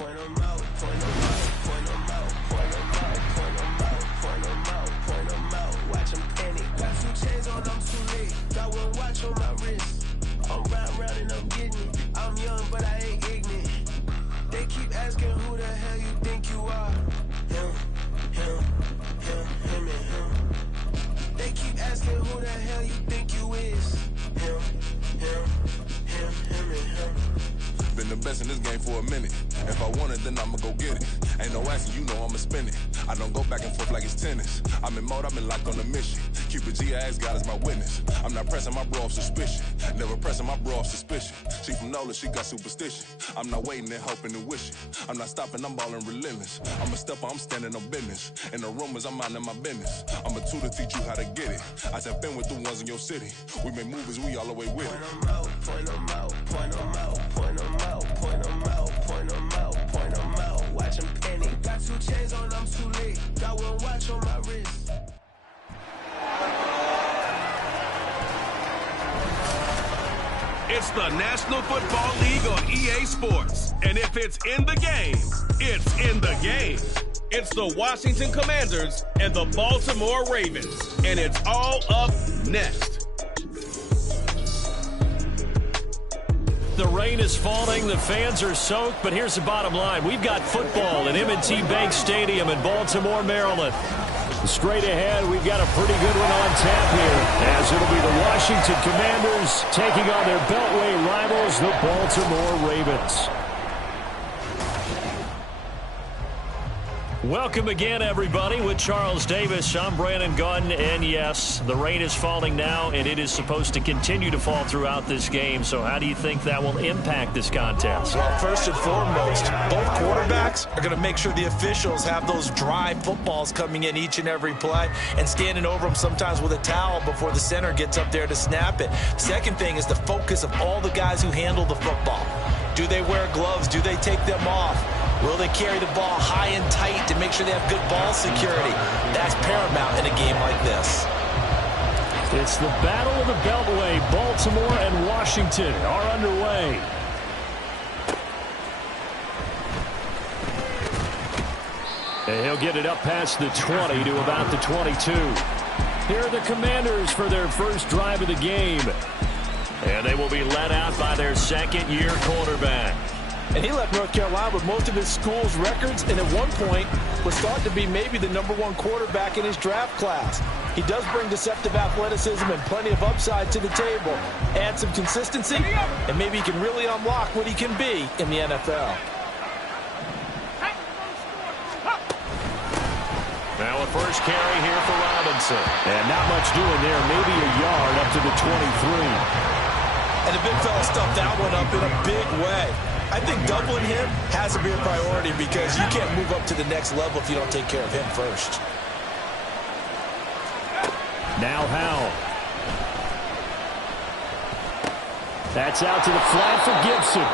Watch them panic. Got 2 chains on, I'm too late. Got 1 watch on my wrist. I'm round and I'm getting it. I'm young, but I ain't ignorant. They keep asking who the hell you think you are. Him, and him. They keep asking who the hell you think you is. Him, and him. Been the best in this game for a minute. If I want it, then I'ma go get it. Ain't no asking, you know I'ma spin it. I don't go back and forth like it's tennis. I'm in mode, I've been locked on a mission. Cupid G, I ask God as my witness. I'm not pressing my bro off suspicion. Never pressing my bro off suspicion. She from Nola, she got superstition. I'm not waiting and hoping and wishing. I'm not stopping, I'm balling relentless. I'm a stepper, I'm standing on business. In the rumors, I'm minding my business. I'm a tutor, teach you how to get it. I tap in with the ones in your city. We make movies, we all the way with it. Point them out, point them out, point them out, point them out, point them out, point them out, point them out. Watch them panic. Got 2 chains on, I'm too late. Got 1 watch on my wrist. It's the National Football League on EA Sports. And if it's in the game, it's in the game. It's the Washington Commanders and the Baltimore Ravens. And it's all up next. The rain is falling, the fans are soaked, but here's the bottom line. We've got football at M&T Bank Stadium in Baltimore, Maryland. Straight ahead, we've got a pretty good one on tap here, as it'll be the Washington Commanders taking on their Beltway rivals, the Baltimore Ravens. Welcome again, everybody, with Charles Davis. I'm Brandon Gunn, and yes, the rain is falling now, and it is supposed to continue to fall throughout this game. So how do you think that will impact this contest? Well, first and foremost, both quarterbacks are going to make sure the officials have those dry footballs coming in each and every play and standing over them sometimes with a towel before the center gets up there to snap it. Second thing is the focus of all the guys who handle the football. Do they wear gloves? Do they take them off? Will they carry the ball high and tight to make sure they have good ball security? That's paramount in a game like this. It's the Battle of the Beltway. Baltimore and Washington are underway. And he'll get it up past the 20 to about the 22. Here are the Commanders for their first drive of the game. And they will be led out by their second-year quarterback. And he left North Carolina with most of his school's records, and at one point was thought to be maybe the #1 quarterback in his draft class. He does bring deceptive athleticism and plenty of upside to the table. Add some consistency, and maybe he can really unlock what he can be in the NFL. Now a first carry here for Robinson. And not much doing there, maybe a yard up to the 23. And the big fella stuffed that one up in a big way. I think doubling him has to be a priority because you can't move up to the next level if you don't take care of him first. Now Howell. That's out to the flat for Gibson.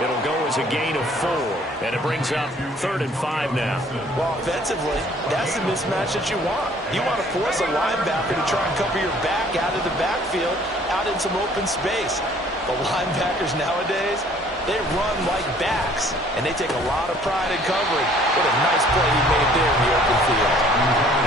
It'll go as a gain of 4, and it brings up 3rd and 5 now. Well, offensively, that's the mismatch that you want. You want to force a linebacker to try and cover your back out of the backfield, out in some open space. But linebackers nowadays, they run like backs, and they take a lot of pride in covering. What a nice play he made there in the open field.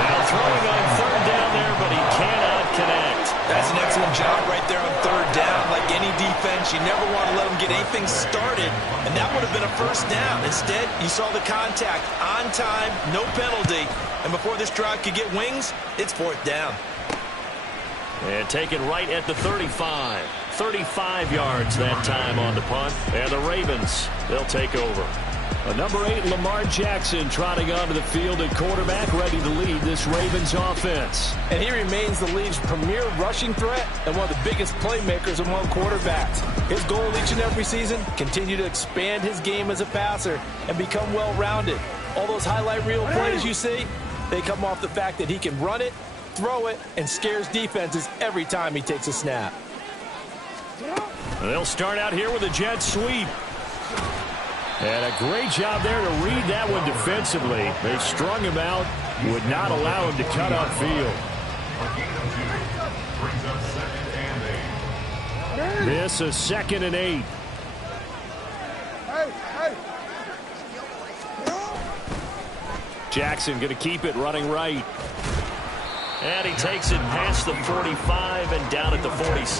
Now throwing on 3rd down there, but he cannot connect. That's an excellent job right there on 3rd down. Like any defense, you never want to let them get anything started, and that would have been a first down. Instead, you saw the contact on time, no penalty, and before this drive could get wings, it's 4th down. And taken right at the 35. 35 yards that time on the punt. And the Ravens, they'll take over. A number 8, Lamar Jackson, trotting onto the field at quarterback, ready to lead this Ravens offense. And he remains the league's premier rushing threat and one of the biggest playmakers among quarterbacks. His goal each and every season, continue to expand his game as a passer and become well-rounded. All those highlight reel plays you see, they come off the fact that he can run it, throw it, and scares defenses every time he takes a snap. They'll start out here with a jet sweep. And a great job there to read that one defensively. They strung him out, would not allow him to cut upfield. This a 2nd and 8. Jackson going to keep it running right. And he takes it past the 45 and down at the 46.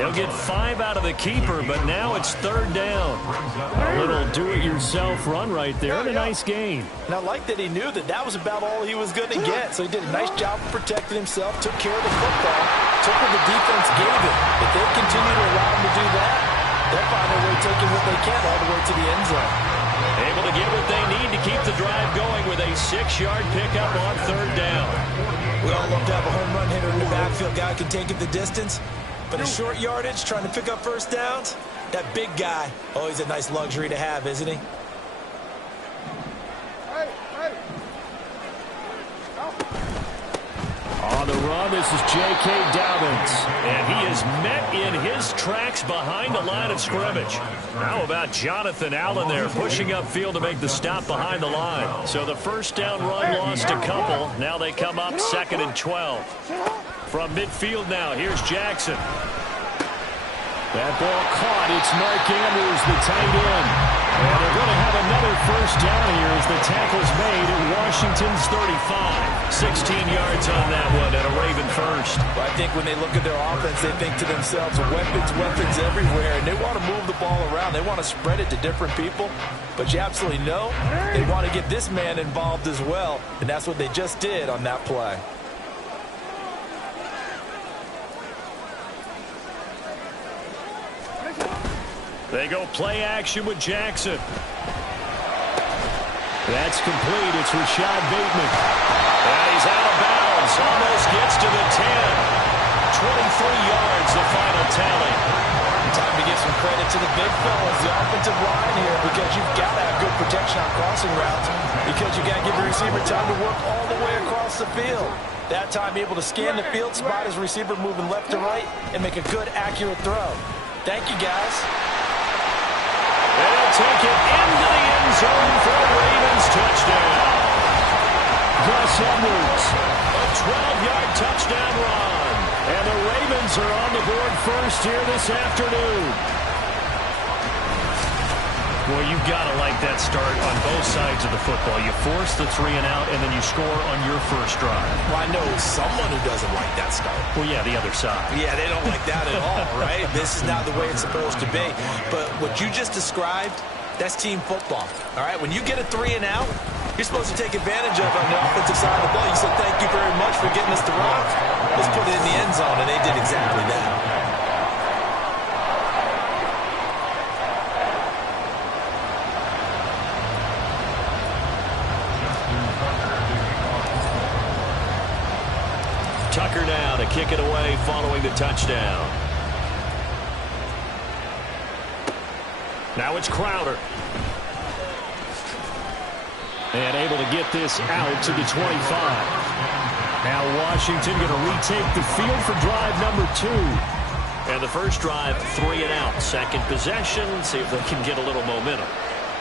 He'll get 5 out of the keeper, but now it's 3rd down. A little do-it-yourself run right there and a nice gain. And I like that he knew that that was about all he was going to get. So he did a nice job of protecting himself, took care of the football, took what the defense gave him. If they continue to allow him to do that, they'll find a way taking what they can all the way to the end zone. Able to get what they need to keep the drive going with a 6-yard pickup on 3rd down. We all love to have a home run hitter in the backfield. Guy can take it the distance. But a short yardage, trying to pick up first downs, that big guy, always a nice luxury to have, isn't he? On the run, this is J.K. Dobbins. And he is met in his tracks behind the line of scrimmage. How about Jonathan Allen there pushing upfield to make the stop behind the line. So the first down run lost a couple. Now they come up 2nd and 12. From midfield now, here's Jackson. That ball caught. It's Mark Andrews, the tight end. And they're going to have another first down here as the tackle's made at Washington's 35. 16 yards on that one and a Raven first. Well, I think when they look at their offense, they think to themselves, weapons everywhere, and they want to move the ball around. They want to spread it to different people. But you absolutely know they want to get this man involved as well, and that's what they just did on that play. They go play action with Jackson. That's complete. It's Rashad Bateman. And he's out of bounds. Almost gets to the 10. 23 yards, the final tally. Time to give some credit to the big fellas, the offensive line here, because you've got to have good protection on crossing routes, because you got to give the receiver time to work all the way across the field. That time able to scan the field, spot his receiver moving left to right, and make a good, accurate throw. Thank you, guys. They'll take it into the end zone for a Ravens touchdown. Gus Edwards, a 12-yard touchdown run. And the Ravens are on the board first here this afternoon. Boy, you've got to like that start on both sides of the football. You force the 3 and out, and then you score on your first drive. Well, I know someone who doesn't like that start. Well, yeah, the other side. Yeah, they don't like that at all, right? This is not the way it's supposed to be. But what you just described, that's team football, all right? When you get a 3 and out, you're supposed to take advantage of it on the offensive side of the ball. You said, thank you very much for getting us the rock. Let's put it in the end zone, and they did exactly that. Tucker now to kick it away following the touchdown. Now it's Crowder. And able to get this out to the 25. Now Washington going to retake the field for drive number 2. And the first drive, 3 and out. Second possession, see if they can get a little momentum.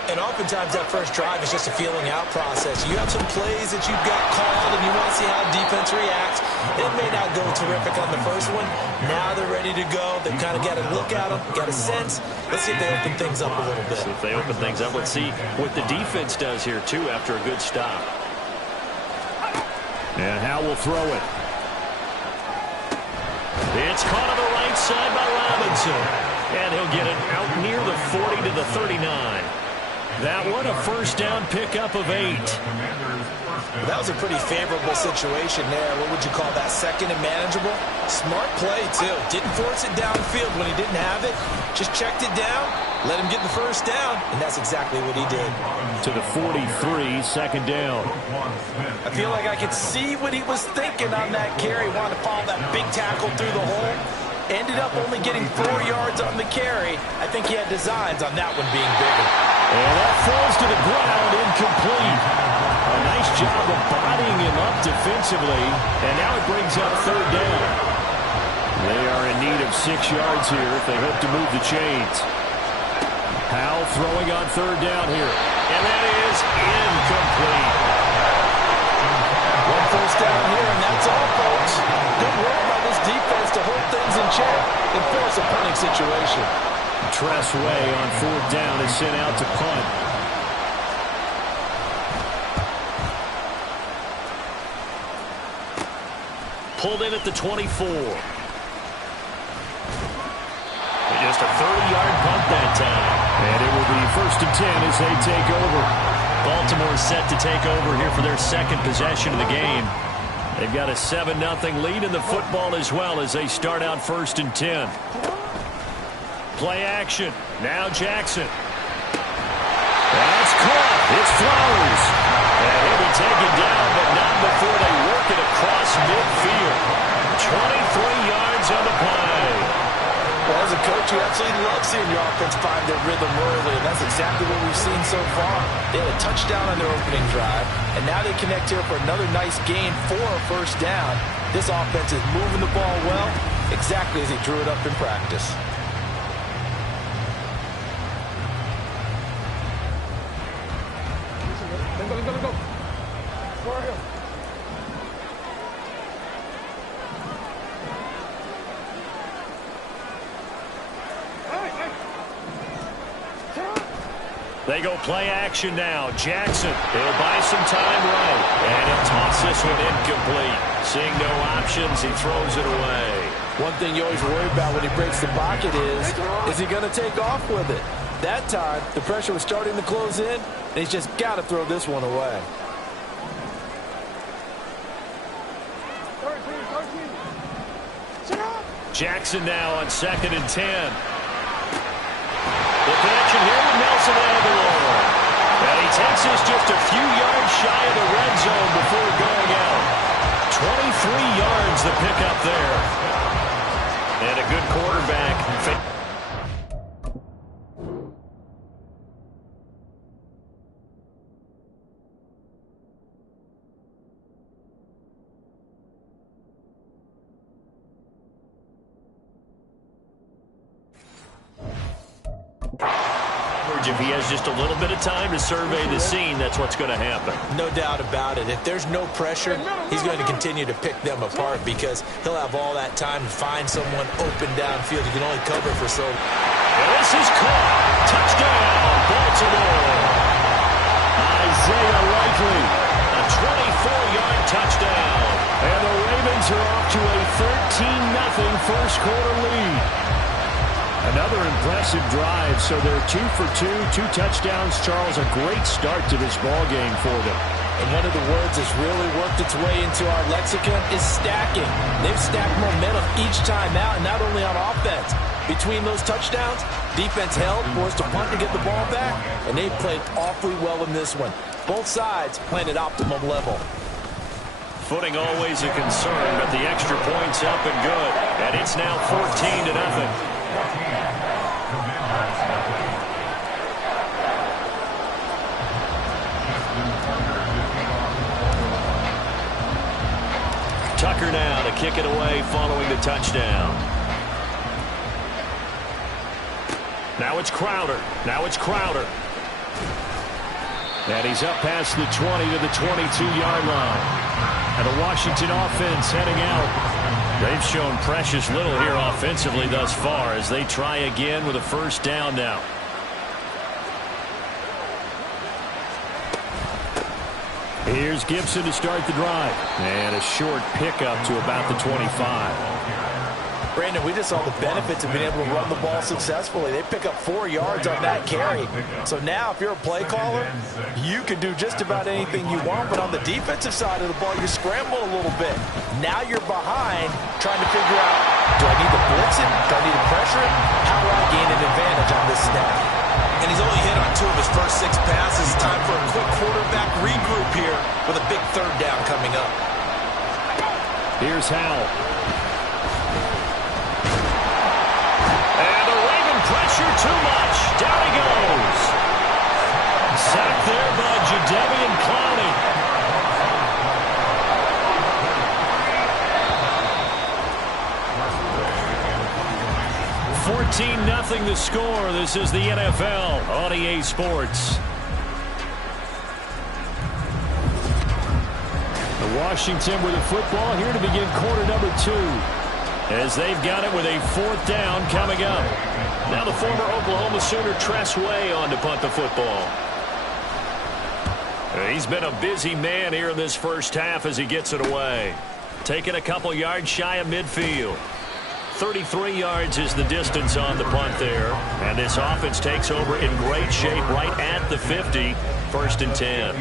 And oftentimes that first drive is just a feeling out process. You have some plays that you've got called and you want to see how defense reacts. It may not go terrific on the first one. Now they're ready to go. They've kind of got to look at them, got a sense. Let's see if they open things up a little bit. See if they open things up. Let's see what the defense does here, too, after a good stop. And Howe will throw it. It's caught on the right side by Robinson. And he'll get it out near the 40 to the 39. That one a first down pickup of 8. That was a pretty favorable situation there. What would you call that? Second and manageable? Smart play, too. Didn't force it downfield when he didn't have it. Just checked it down, let him get the first down, and that's exactly what he did. To the 43, second down. I feel like I could see what he was thinking on that carry. Wanted to follow that big tackle through the hole. Ended up only getting 4 yards on the carry. I think he had designs on that one being bigger. And that falls to the ground, incomplete. A nice job of bodying him up defensively. And now it brings up third down. They are in need of 6 yards here if they hope to move the chains. Howe throwing on third down here. And that is incomplete. One first down here, and that's all, folks. Good work by this defense to hold things in check and force a punting situation. Tress Way on fourth down is sent out to punt. pulled in at the 24. Just a 30-yard punt that time. And it will be 1st and 10 as they take over. Baltimore set to take over here for their second possession of the game. They've got a 7-0 lead in the football as well as they start out 1st and 10. Play action. Now Jackson. That's caught. It's Flowers. And he'll be taken down, but not before they work it across midfield. 23 yards on the play. Well, as a coach, you absolutely love seeing your offense find their rhythm early, and that's exactly what we've seen so far. They had a touchdown on their opening drive, and now they connect here for another nice gain for a 1st down. This offense is moving the ball well, exactly as he drew it up in practice. Go. They go play action now. Jackson, he'll buy some time right. And he'll toss this one incomplete. Seeing no options, he throws it away. One thing you always worry about when he breaks the pocket is he going to take off with it? That time, the pressure was starting to close in, and he's just got to throw this one away. Jackson now on 2nd and 10. The connection here with Nelson Aguilar. And he takes this just a few yards shy of the red zone before going out. 23 yards the pickup there. And a good quarterback. If he has just a little bit of time to survey the scene, that's what's going to happen. No doubt about it. If there's no pressure, he's going to continue to pick them apart because he'll have all that time to find someone open downfield. He can only cover for so long. And this is caught. Touchdown, Baltimore. Isaiah Likely, a 24-yard touchdown. And the Ravens are off to a 13-0 first quarter lead. Another impressive drive, so they're 2 for 2, 2 touchdowns. Charles, a great start to this ball game for them. And one of the words that's really worked its way into our lexicon is stacking. They've stacked momentum each time out, and not only on offense. Between those touchdowns, defense held, forced a punt to get the ball back, and they played awfully well in this one. Both sides playing at optimum level. Footing always a concern, but the extra point's up and good. And it's now 14-0. Tucker now to kick it away following the touchdown. Now it's Crowder. And he's up past the 20 to the 22-yard line. And the Washington offense heading out. They've shown precious little here offensively thus far as they try again with a 1st down now. Here's Gibson to start the drive. And a short pickup to about the 25. Brandon, we just saw the benefits of being able to run the ball successfully. They pick up 4 yards on that carry. So now if you're a play caller, you can do just about anything you want. But on the defensive side of the ball, you scramble a little bit. Now you're behind trying to figure out, do I need to blitz it? Do I need to pressure it? How do I gain an advantage on this snap? And he's only hit on 2 of his first 6 passes. It's time for a quick quarterback regroup here with a big 3rd down coming up. Here's Howell. And the Raven pressure too much. Down he goes. Sacked there by Jadeveon Clowney. 14-0 the score. This is the NFL on EA Sports. The Washington with the football here to begin quarter number 2. As they've got it with a 4th down coming up. Now the former Oklahoma Sooner Tress Way on to punt the football. He's been a busy man here in this first half as he gets it away. Taking a couple yards shy of midfield. 33 yards is the distance on the punt there. And this offense takes over in great shape right at the 50. 1st and 10.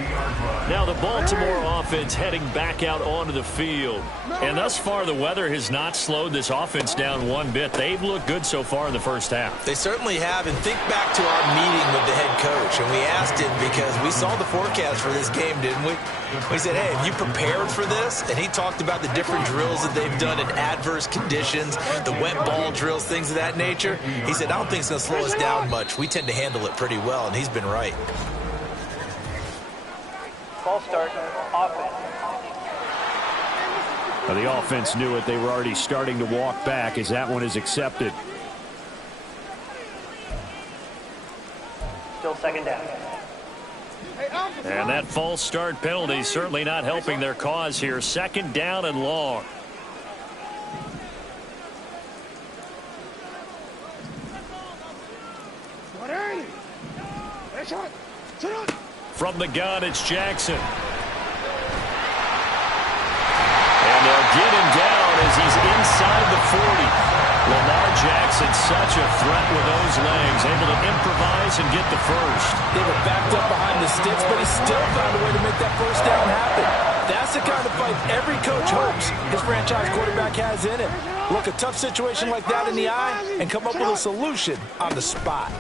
Now the Baltimore offense heading back out onto the field. And thus far the weather has not slowed this offense down one bit. They've looked good so far in the first half. They certainly have. And think back to our meeting with the head coach. And we asked him because we saw the forecast for this game, didn't we? We said, hey, have you prepared for this? And he talked about the different drills that they've done in adverse conditions, the wet ball drills, things of that nature. He said, I don't think it's going to slow us down much. We tend to handle it pretty well, and he's been right. Ball start, offense. Well, the offense knew it. They were already starting to walk back as that one is accepted. Still 2nd down. And that false start penalty certainly not helping their cause here. 2nd down and long. From the gun, it's Jackson. And they'll get him down as he's inside the 40. Lamar Jackson, such a threat with those legs, able to improvise and get the first. They were backed up behind the sticks, but he still found a way to make that first down happen. That's the kind of fight every coach hopes his franchise quarterback has in him. Look a tough situation like that in the eye and come up with a solution on the spot.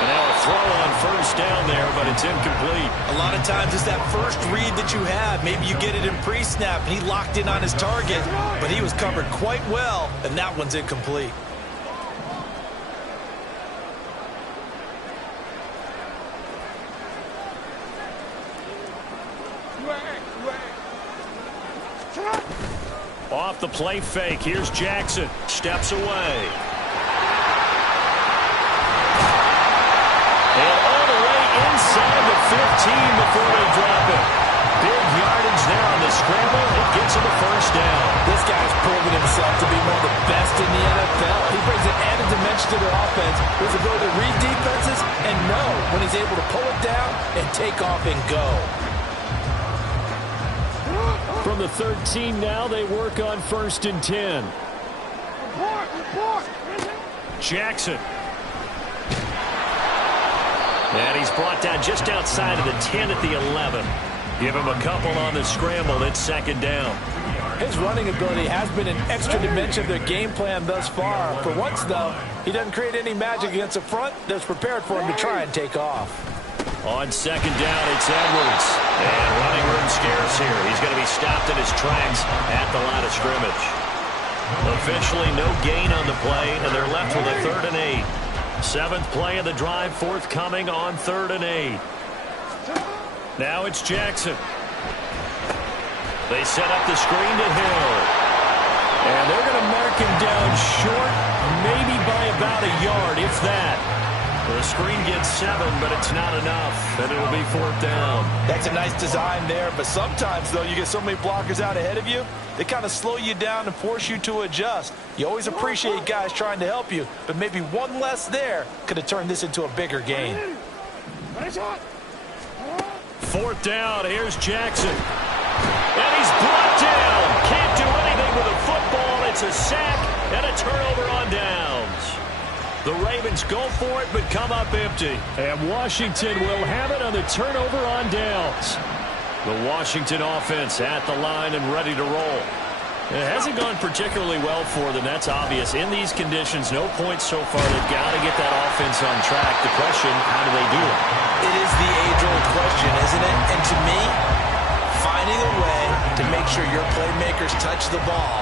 And now a throw on 1st down there, but it's incomplete. A lot of times it's that first read that you have. Maybe you get it in pre-snap, and he locked in on his target, but he was covered quite well, and that one's incomplete. Off the play fake, here's Jackson. Steps away. Inside the 15 before they drop it. Big yardage there on the scramble. It gets him a 1st down. This guy's proven himself to be one of the best in the NFL. He brings an added dimension to their offense. His ability to read defenses and know when he's able to pull it down and take off and go. From the 13 now, they work on 1st and 10. Jackson. And he's brought down just outside of the 10 at the 11. Give him a couple on the scramble. It's 2nd down. His running ability has been an extra dimension of their game plan thus far. For once, though, he doesn't create any magic against the front that's prepared for him to try and take off. On 2nd down, it's Edwards. And running room scarce here. He's going to be stopped in his tracks at the line of scrimmage. Officially no gain on the play, and they're left with a 3rd and 8. 7th play of the drive, forthcoming on 3rd and 8. Now it's Jackson. They set up the screen to Hill. And they're going to mark him down short, maybe by about a yard, if that. The screen gets 7, but it's not enough, and it'll be 4th down. That's a nice design there, but sometimes, though, you get so many blockers out ahead of you, they kind of slow you down and force you to adjust. You always appreciate guys trying to help you, but maybe one less there could have turned this into a bigger game. 4th down, here's Jackson. And he's brought down. Can't do anything with a football. It's a sack and a turnover on downs. The Ravens go for it, but come up empty. And Washington will have it on the turnover on downs. The Washington offense at the line and ready to roll. It hasn't gone particularly well for them. That's obvious. In these conditions, no points so far. They've got to get that offense on track. The question, how do they do it? It is the age-old question, isn't it? And to me, finding a way to make sure your playmakers touch the ball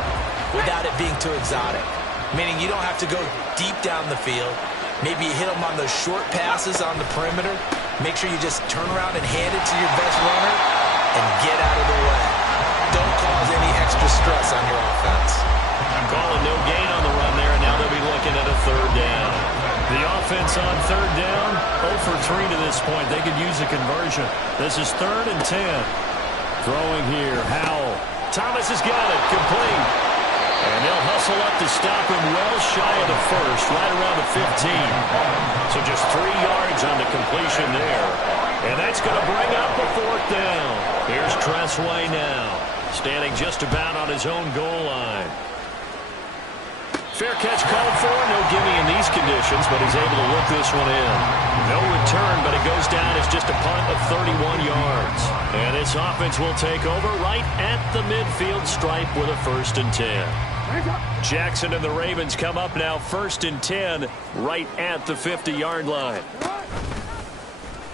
without it being too exotic. Meaning you don't have to go deep down the field. Maybe you hit them on those short passes on the perimeter. Make sure you just turn around and hand it to your best runner and get out of the way. Don't cause any extra stress on your offense. Calling no gain on the run there, and now they'll be looking at a 3rd down. The offense on 3rd down, 0 for 3 to this point. They could use a conversion. This is 3rd and 10. Throwing here, Howell. Thomas has got it, complete. And they'll hustle up to stop him well shy of the 1st, right around the 15. So just 3 yards on the completion there. And that's going to bring up the 4th down. Here's Tressway now, standing just about on his own goal line. Fair catch called for. No gimme in these conditions, but he's able to look this one in. No return, but it goes down as just a punt of 31 yards. And this offense will take over right at the midfield stripe with a 1st and 10. Jackson and the Ravens come up now 1st and 10 right at the 50-yard line.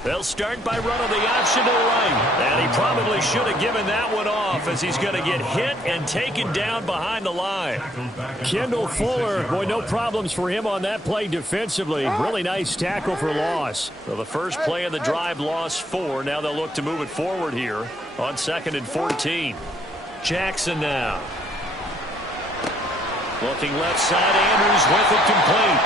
They'll start by running the option to the right. And he probably should have given that one off as he's going to get hit and taken down behind the line. Kendall Fuller, boy, no problems for him on that play defensively. Really nice tackle for loss. So the first play of the drive lost 4. Now they'll look to move it forward here on 2nd and 14. Jackson now. Looking left side, Andrews with it complete.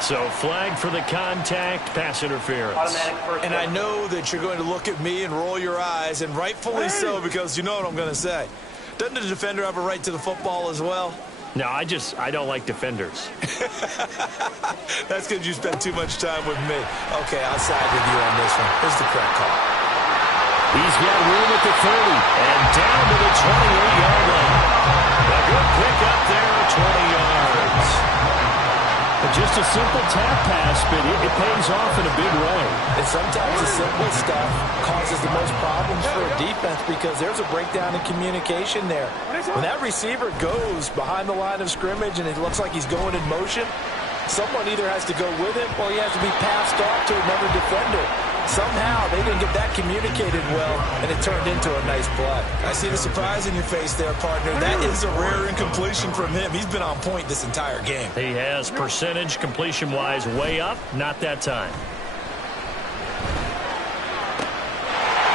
So flag for the contact, pass interference. And I know that you're going to look at me and roll your eyes, and rightfully so, because you know what I'm going to say. Doesn't the defender have a right to the football as well? No, I don't like defenders. That's because you spend too much time with me. Okay, I'll side with you on this one. Here's the correct call. He's got room at the 30 and down to the 28-yard line. A good pick up there, 20 yards. Just a simple tap pass, but it pays off in a big way. And sometimes the simple stuff causes the most problems for a defense because there's a breakdown in communication there. When that receiver goes behind the line of scrimmage and it looks like he's going in motion, someone either has to go with him or he has to be passed off to another defender. Somehow they didn't get that communicated well, and it turned into a nice play. I see the surprise in your face there, partner. That is a rare incompletion from him. He's been on point this entire game. He has percentage completion-wise way up. Not that time.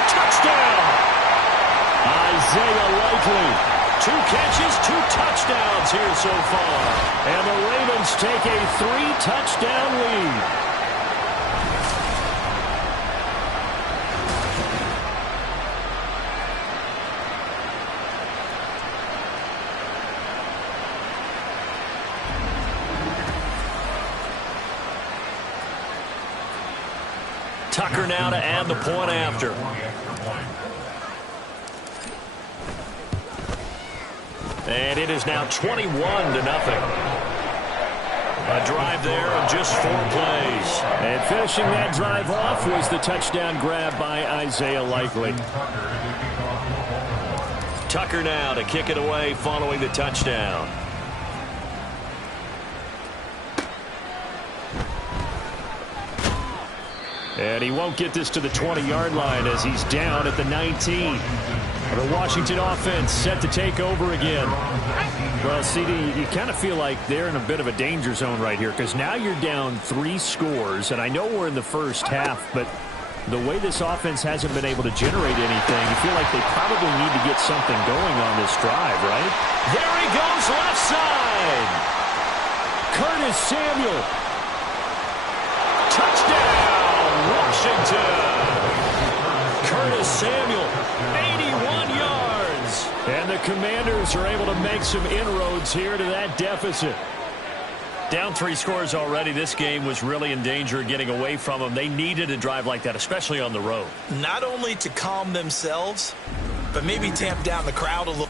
Touchdown! Isaiah Likely. 2 catches, 2 touchdowns here so far. And the Ravens take a 3-touchdown lead. Tucker now to add the point after. And it is now 21-0. A drive there of just 4 plays. And finishing that drive off was the touchdown grab by Isaiah Likely. Tucker now to kick it away following the touchdown. And he won't get this to the 20-yard line as he's down at the 19. The Washington offense set to take over again. Well, CD, you kind of feel like they're in a bit of a danger zone right here because now you're down 3 scores, and I know we're in the first half, but the way this offense hasn't been able to generate anything, you feel like they probably need to get something going on this drive, right? There he goes left side. Curtis Samuel. Touchdown, Washington. Curtis Samuel, 81 yards. And the Commanders are able to make some inroads here to that deficit. Down 3 scores already. This game was really in danger of getting away from them. They needed a drive like that, especially on the road. Not only to calm themselves, but maybe tamp down the crowd a little.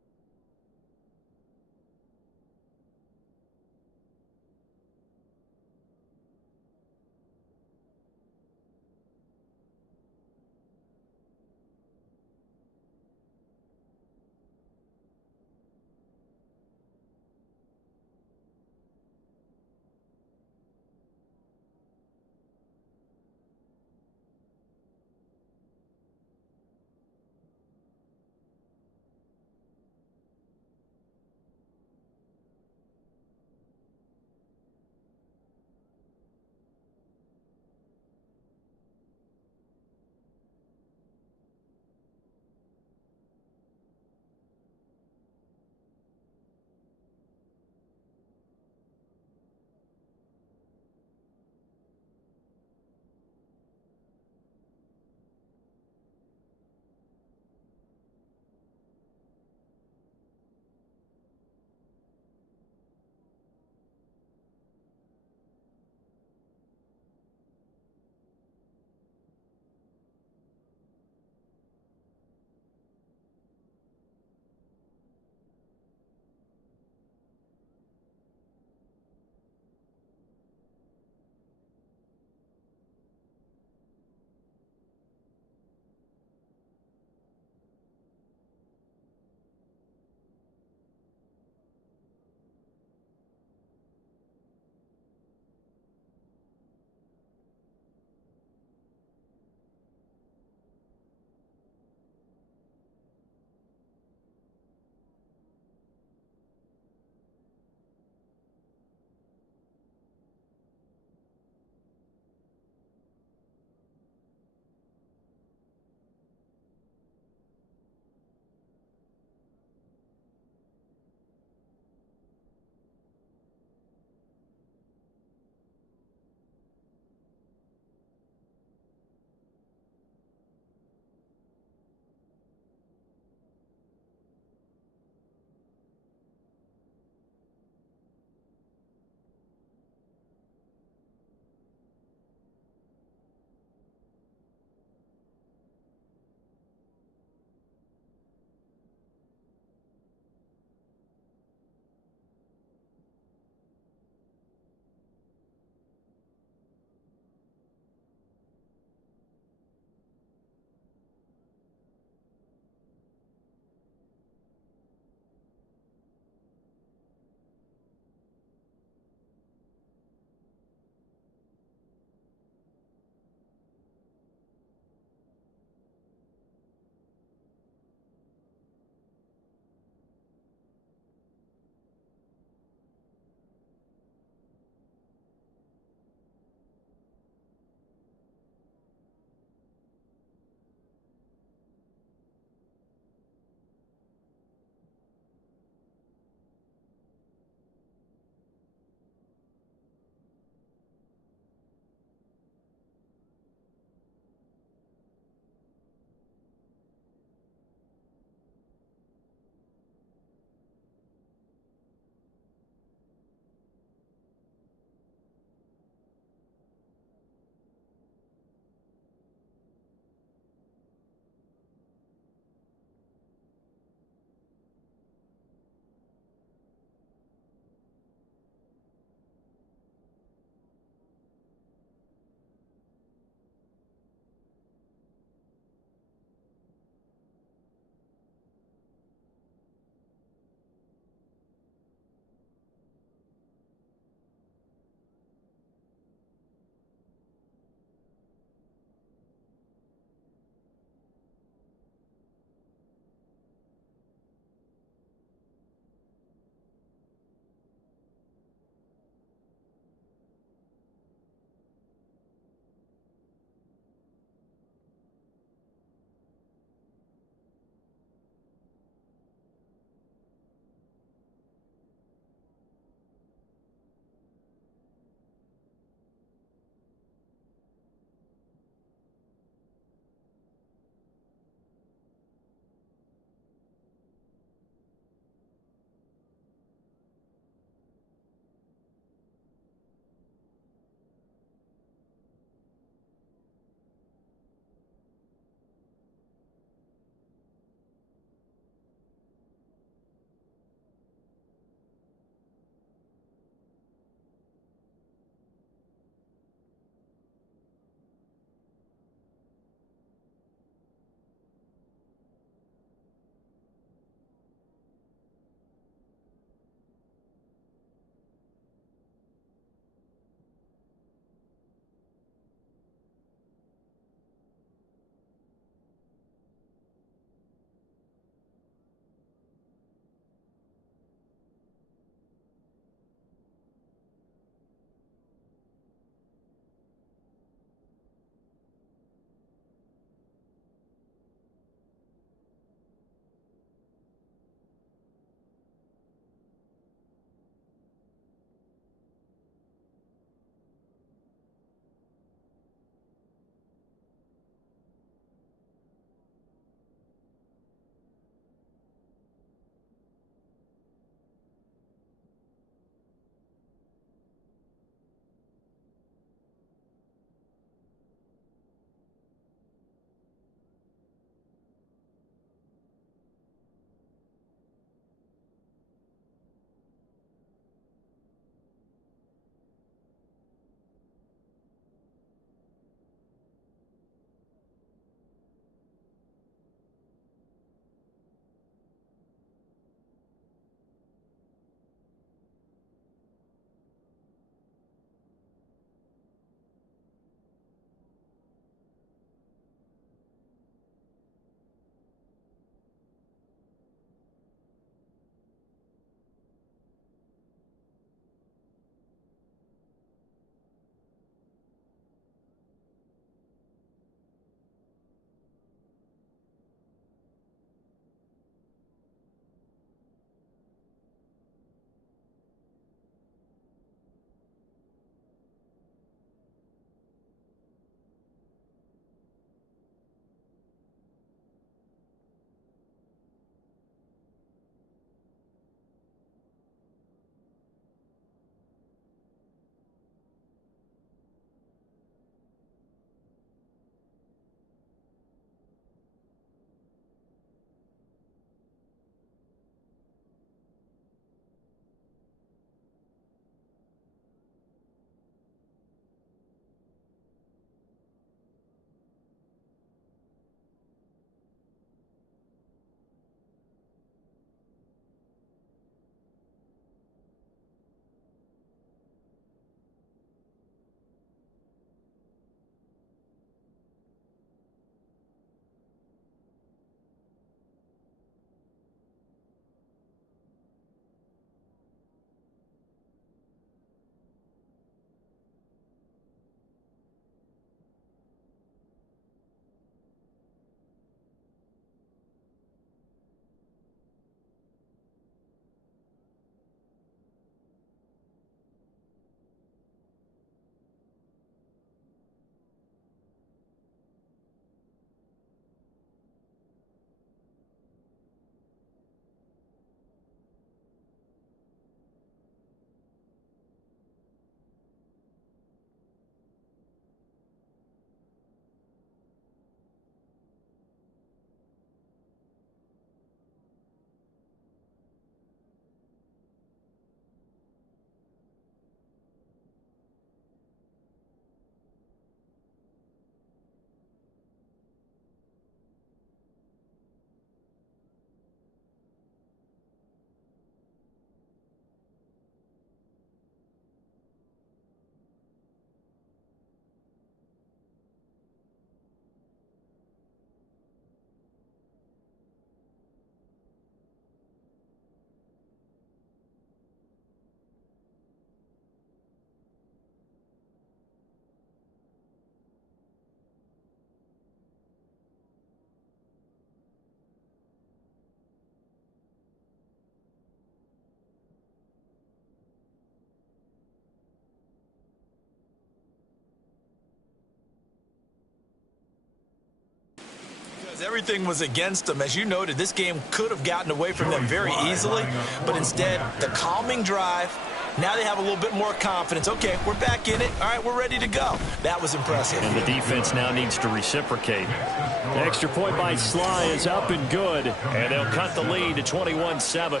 Everything was against them. As you noted, this game could have gotten away from them very easily, but instead, the calming drive, now they have a little bit more confidence. Okay, we're back in it. All right, we're ready to go. That was impressive. And the defense now needs to reciprocate. The extra point by Sly is up and good, and they'll cut the lead to 21-7.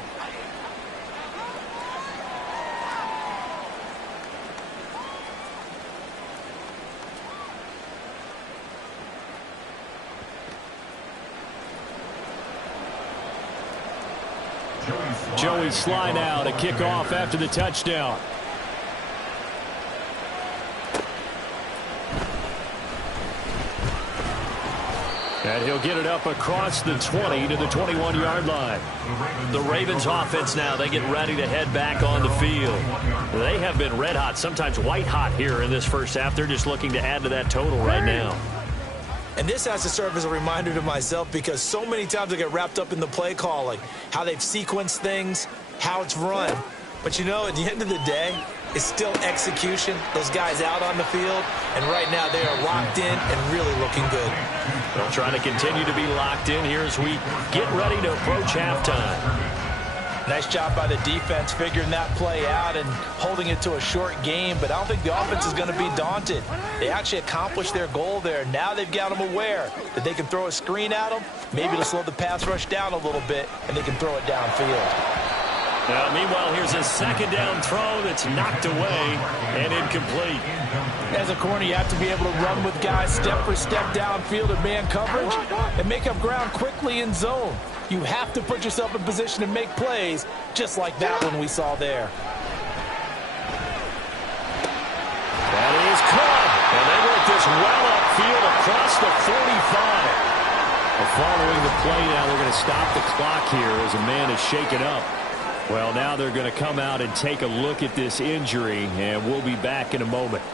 Joey Sly now to kick off after the touchdown. And he'll get it up across the 20 to the 21-yard line. The Ravens offense now, they get ready to head back on the field. They have been red hot, sometimes white hot here in this first half. They're just looking to add to that total right now. And this has to serve as a reminder to myself because so many times I get wrapped up in the play calling, how they've sequenced things, how it's run. But, you know, at the end of the day, it's still execution. Those guys out on the field, and right now they are locked in and really looking good. They'll try to continue to be locked in here as we get ready to approach halftime. Nice job by the defense figuring that play out and holding it to a short game, but I don't think the offense is going to be daunted. They actually accomplished their goal there. Now they've got them aware that they can throw a screen at them, maybe to slow the pass rush down a little bit, and they can throw it downfield. Now, meanwhile, here's a second down throw that's knocked away and incomplete. As a corner, you have to be able to run with guys step for step downfield in man coverage and make up ground quickly in zone. You have to put yourself in position to make plays, just like that one we saw there. That is caught, and they work this well upfield across the 45. Following the play now, they're going to stop the clock here as a man is shaken up. Well, now they're going to come out and take a look at this injury, and we'll be back in a moment.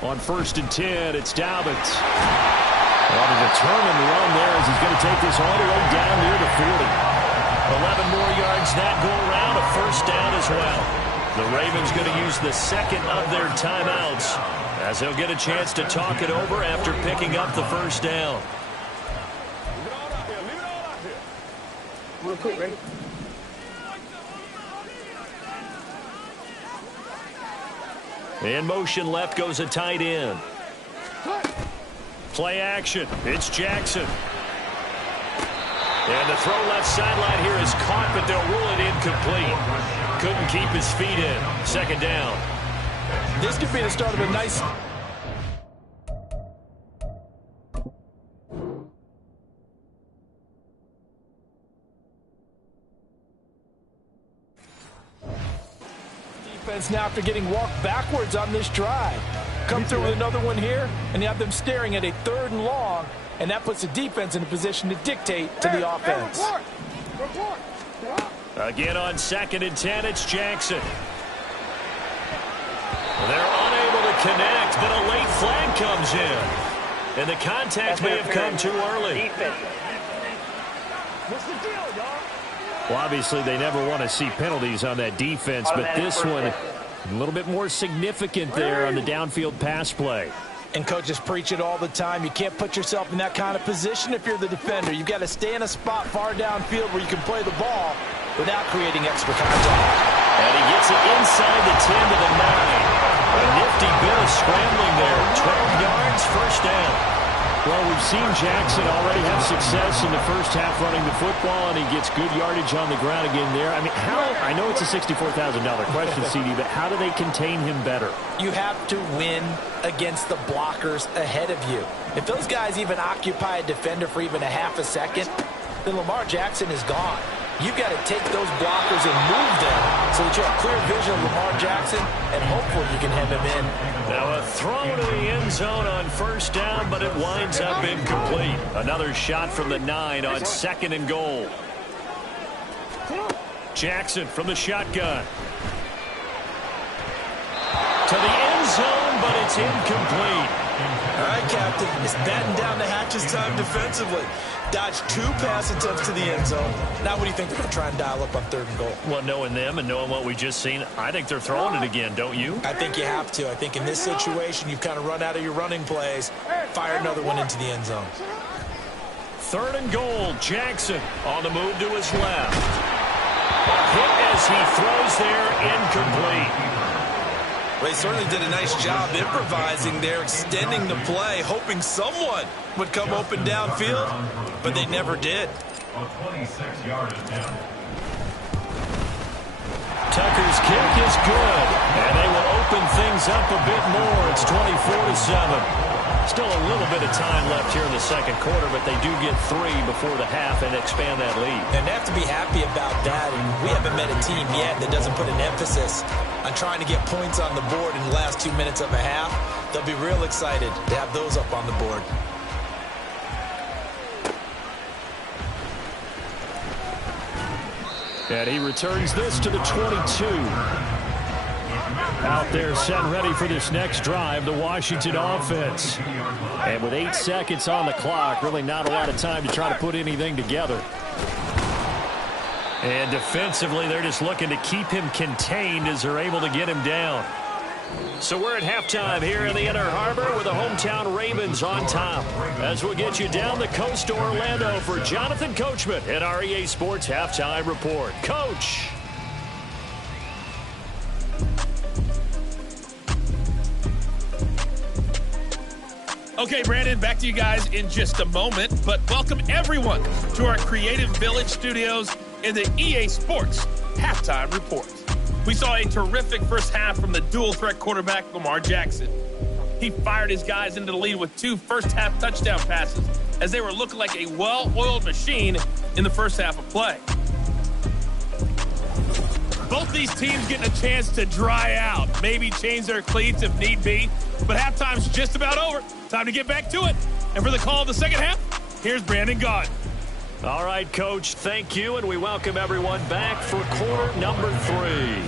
On 1st and 10, it's Dobbins. On a determined run there as he's going to take this all the way down near the 40. 11 more yards that go around, a first down as well. The Ravens going to use the second of their timeouts as they'll get a chance to talk it over after picking up the first down. Real quick, ready? In motion left goes a tight end. Play action. It's Jackson. And the throw left sideline here is caught, but they'll rule it incomplete. Couldn't keep his feet in. Second down. This could be the start of a nice... defense now after getting walked backwards on this drive. Come through with another one here, and you have them staring at a 3rd and long, and that puts the defense in a position to dictate to the offense. Again on 2nd and 10, it's Jackson. They're unable to connect, but a late flag comes in. And the contact may have come too early. What's the deal, dog? Well, obviously, they never want to see penalties on that defense, but this one a little bit more significant there on the downfield pass play. And coaches preach it all the time. You can't put yourself in that kind of position if you're the defender. You've got to stay in a spot far downfield where you can play the ball without creating extra contact. And he gets it inside the 10 to the 9. A nifty bit of scrambling there. 12 yards, first down. Well, we've seen Jackson already have success in the first half running the football, and he gets good yardage on the ground again there. I mean, I know it's a $64,000 question, CD, but how do they contain him better? You have to win against the blockers ahead of you. If those guys even occupy a defender for even a half a second, then Lamar Jackson is gone. You've got to take those blockers and move them so that you have clear vision of Lamar Jackson, and hopefully you can hem him in. Now a throw to the end zone on first down, but it winds up incomplete. Another shot from the 9 on 2nd and goal. Jackson from the shotgun. To the end zone, but it's incomplete. All right, Captain. It's batten down the hatches time defensively. Dodged 2 pass attempts to the end zone. Now what do you think they're going to try and dial up on 3rd and goal? Well, knowing them and knowing what we just seen, I think they're throwing it again, don't you? I think you have to. I think in this situation, you've kind of run out of your running plays. Fire another one into the end zone. 3rd and goal. Jackson on the move to his left. Hit as he throws there, incomplete. Well, he certainly did a nice job improvising there, extending the play, hoping someone would come open downfield, but they never did. Tucker's kick is good, and they will open things up a bit more. It's 24-7. Still a little bit of time left here in the 2nd quarter, but they do get 3 before the half and expand that lead. And they have to be happy about that. And we haven't met a team yet that doesn't put an emphasis on trying to get points on the board in the last 2 minutes of a half. They'll be real excited to have those up on the board. And he returns this to the 22. Out there set and ready for this next drive, the Washington offense. And with 8 seconds on the clock, really not a lot of time to try to put anything together. And defensively, they're just looking to keep him contained as they're able to get him down. So we're at halftime here in the Inner Harbor with the hometown Ravens on top. As we'll get you down the coast to Orlando for Jonathan Coachman at our EA Sports Halftime Report. Coach. Okay, Brandon, back to you guys in just a moment, but welcome everyone to our Creative Village studios in the EA Sports Halftime Report. We saw a terrific first half from the dual-threat quarterback, Lamar Jackson. He fired his guys into the lead with 2 first-half touchdown passes as they were looking like a well-oiled machine in the first half of play. Both these teams getting a chance to dry out, maybe change their cleats if need be, but halftime's just about over. Time to get back to it. And for the call of the second half, here's Brandon Gaudin. All right, Coach, thank you, and we welcome everyone back for quarter number 3.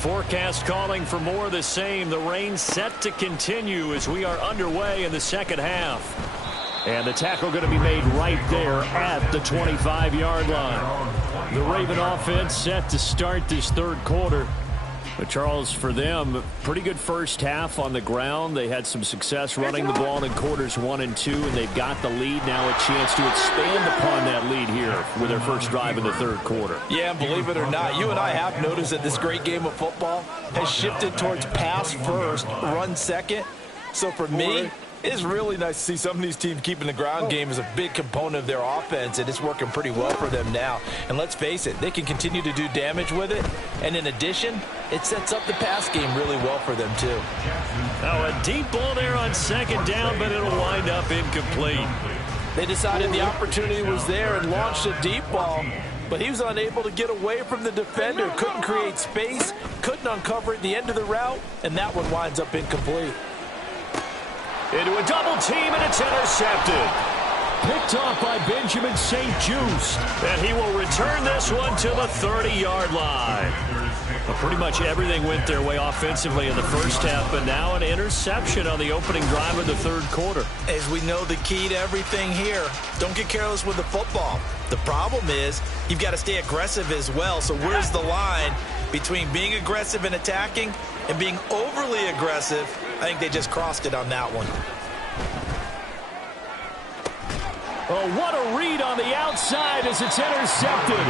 Forecast calling for more of the same. The rain set to continue as we are underway in the second half. And the tackle going to be made right there at the 25-yard line. The Raven offense set to start this 3rd quarter. But, Charles, for them, pretty good first half on the ground. They had some success running the ball in quarters 1 and 2, and they've got the lead now, a chance to expand upon that lead here with their first drive in the 3rd quarter. Yeah, and believe it or not, you and I have noticed that this great game of football has shifted towards pass first, run second. So for me, it's really nice to see some of these teams keeping the ground game as a big component of their offense, and it's working pretty well for them now. And let's face it, they can continue to do damage with it. And in addition, it sets up the pass game really well for them, too. Now, a deep ball there on 2nd down, but it'll wind up incomplete. They decided the opportunity was there and launched a deep ball, but he was unable to get away from the defender, couldn't create space, couldn't uncover at the end of the route, and that one winds up incomplete. Into a double team, and it's intercepted. Picked off by Benjamin St-Juste. And he will return this one to the 30-yard line. Well, pretty much everything went their way offensively in the first half, but now an interception on the opening drive of the 3rd quarter. As we know, the key to everything here, don't get careless with the football. The problem is you've got to stay aggressive as well. So where's the line between being aggressive and attacking and being overly aggressive? I think they just crossed it on that one. Oh, what a read on the outside as it's intercepted.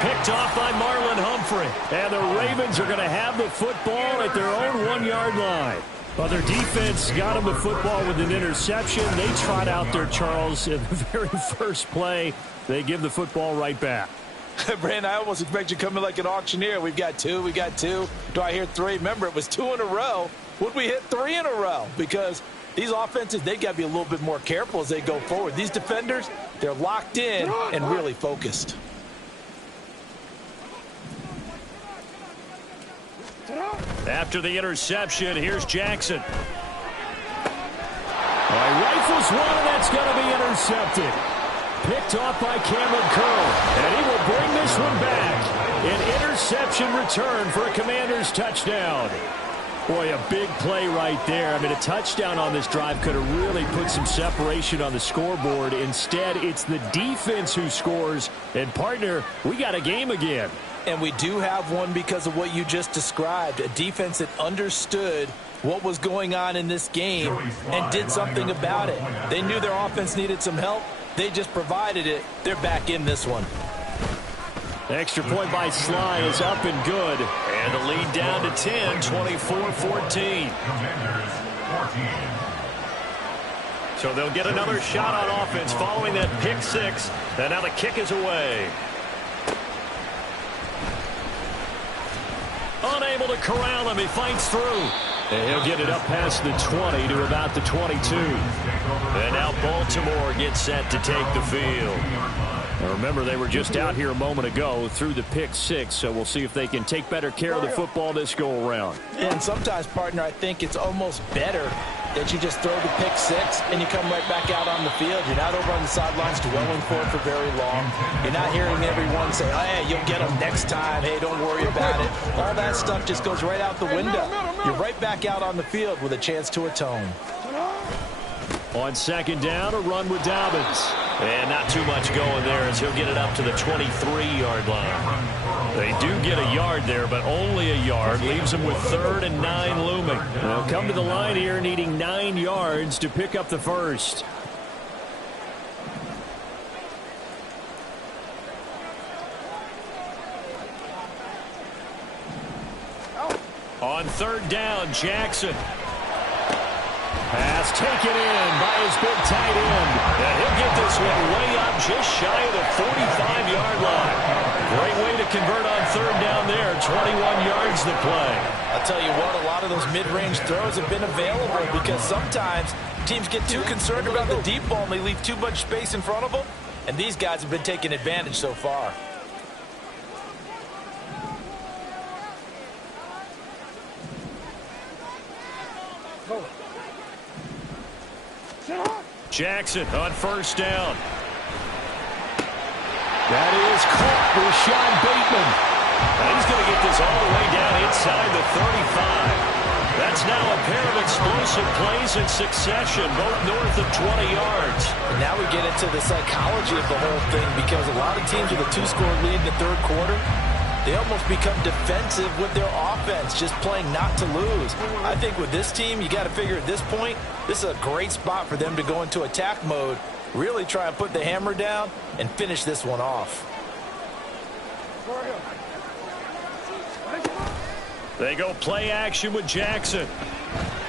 Picked off by Marlon Humphrey. And the Ravens are going to have the football at their own 1-yard line. Well, their defense got them the football with an interception. They trot out there, Charles, in the very first play. They give the football right back. Brandon, I almost expect you to come in like an auctioneer. We've got 2, we got 2. Do I hear 3? Remember, it was 2 in a row. Would we hit 3 in a row? Because these offenses, they've got to be a little bit more careful as they go forward. These defenders, they're locked in and really focused. After the interception, here's Jackson. Rifles one, and that's going to be intercepted. Picked off by Cameron Curl, and he will bring this one back. An interception return for a Commanders touchdown. Boy, a big play right there. I mean, a touchdown on this drive could have really put some separation on the scoreboard. Instead, it's the defense who scores. And, partner, we got a game again. And we do have one because of what you just described. A defense that understood what was going on in this game and did something about it. They knew their offense needed some help. They just provided it. They're back in this one. The extra point by Sly is up and good. And the lead down to 10, 24-14. So they'll get another shot on offense following that pick six. And now the kick is away. Unable to corral him. He fights through. And he'll get it up past the 20 to about the 22. And now Baltimore gets set to take the field. Now remember, they were just out here a moment ago through the pick six, so we'll see if they can take better care of the football this go-around. And sometimes, partner, I think it's almost better that you just throw the pick six and you come right back out on the field. You're not over on the sidelines dwelling for it for very long. You're not hearing everyone say, oh, hey, you'll get them next time. Hey, don't worry about it. All that stuff just goes right out the window. You're right back out on the field with a chance to atone. On second down, a run with Dobbins. And not too much going there as he'll get it up to the 23-yard line. They do get a yard there, but only a yard. Leaves them with 3rd and 9 looming. They'll come to the line here needing 9 yards to pick up the first. On third down, Jackson. Pass taken in by his big tight end. And he'll get this one way up just shy of the 45-yard line. Great way to convert on third down there. 21 yards to play. I'll tell you what, a lot of those mid-range throws have been available because sometimes teams get too concerned about the deep ball and they leave too much space in front of them. And these guys have been taking advantage so far. Jackson on first down. That is caught with Sean Bateman. And he's going to get this all the way down inside the 35. That's now a pair of explosive plays in succession, both north of 20 yards. And now we get into the psychology of the whole thing because a lot of teams with a 2-score lead in the third quarter, they almost become defensive with their offense, just playing not to lose. I think with this team, you got to figure at this point, this is a great spot for them to go into attack mode, really try and put the hammer down and finish this one off. They go play action with Jackson.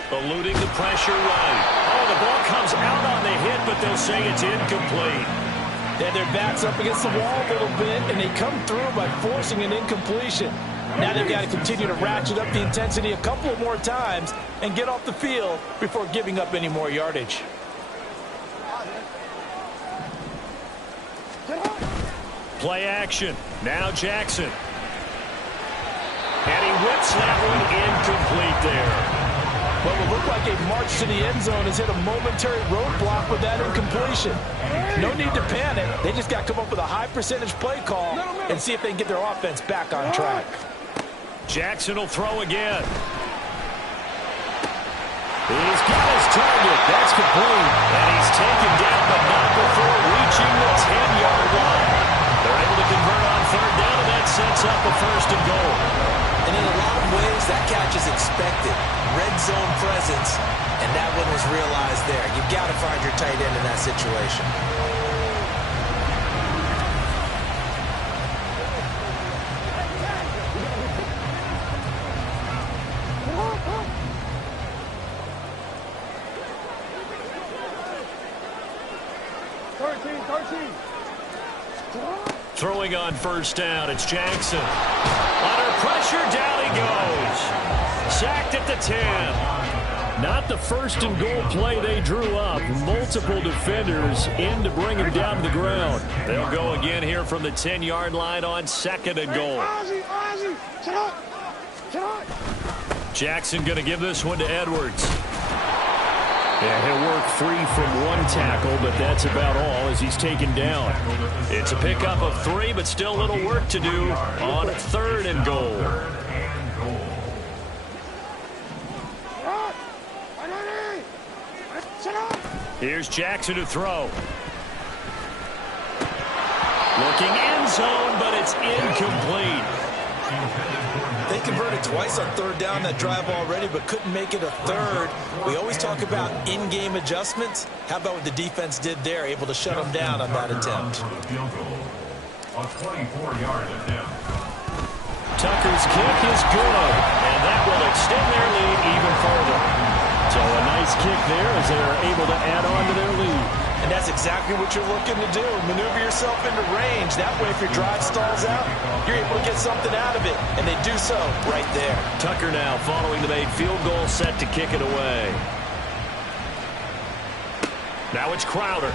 Eluding the pressure right. Oh, the ball comes out on the hit, but they'll say it's incomplete. And their back's up against the wall a little bit, and they come through by forcing an incompletion. Now they've got to continue to ratchet up the intensity a couple more times and get off the field before giving up any more yardage. Play action. Now Jackson. And he whips that one incomplete there. What will look like a march to the end zone has hit a momentary roadblock with that incompletion. No need to panic. They just got to come up with a high percentage play call and see if they can get their offense back on track. Jackson will throw again. He's got his target. That's complete. And he's taken down, but not before reaching the 10-yard line. They're able to convert on third down, and that sets up the first and goal. And in a lot of ways, that catch is expected. Red zone presence, and that one was realized there. You've got to find your tight end in that situation. Throwing on first down, it's Jackson. Under pressure, down he goes. Sacked at the 10. Not the first and goal play they drew up. Multiple defenders in to bring him down to the ground. They'll go again here from the 10-yard line on second and goal. Jackson going to give this one to Edwards. Yeah, he'll work free from one tackle, but that's about all as he's taken down. It's a pickup of 3, but still a little work to do on third and goal. Here's Jackson to throw. Looking end zone, but it's incomplete. They converted twice on third down that drive already, but couldn't make it a third. We always talk about in-game adjustments. How about what the defense did there, able to shut them down on that attempt? A 24-yard attempt. Tucker's kick is good, and that will extend their lead even further. So a nice kick there as they're able to add on to their lead. And that's exactly what you're looking to do. Maneuver yourself into range. That way, if your drive stalls out, you're able to get something out of it. And they do so right there. Tucker now following the made field goal, set to kick it away. Now it's Crowder.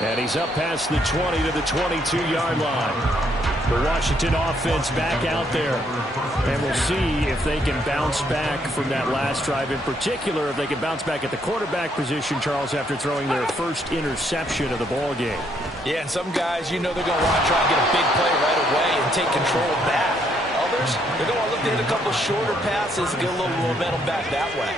And he's up past the 20 to the 22-yard line. The Washington offense back out there. And we'll see if they can bounce back from that last drive. In particular, if they can bounce back at the quarterback position, Charles, after throwing their first interception of the ball game. Yeah, and some guys, you know they're going to want to try and get a big play right away and take control back. Others, they're going to look to hit a couple shorter passes and get a little momentum back that way.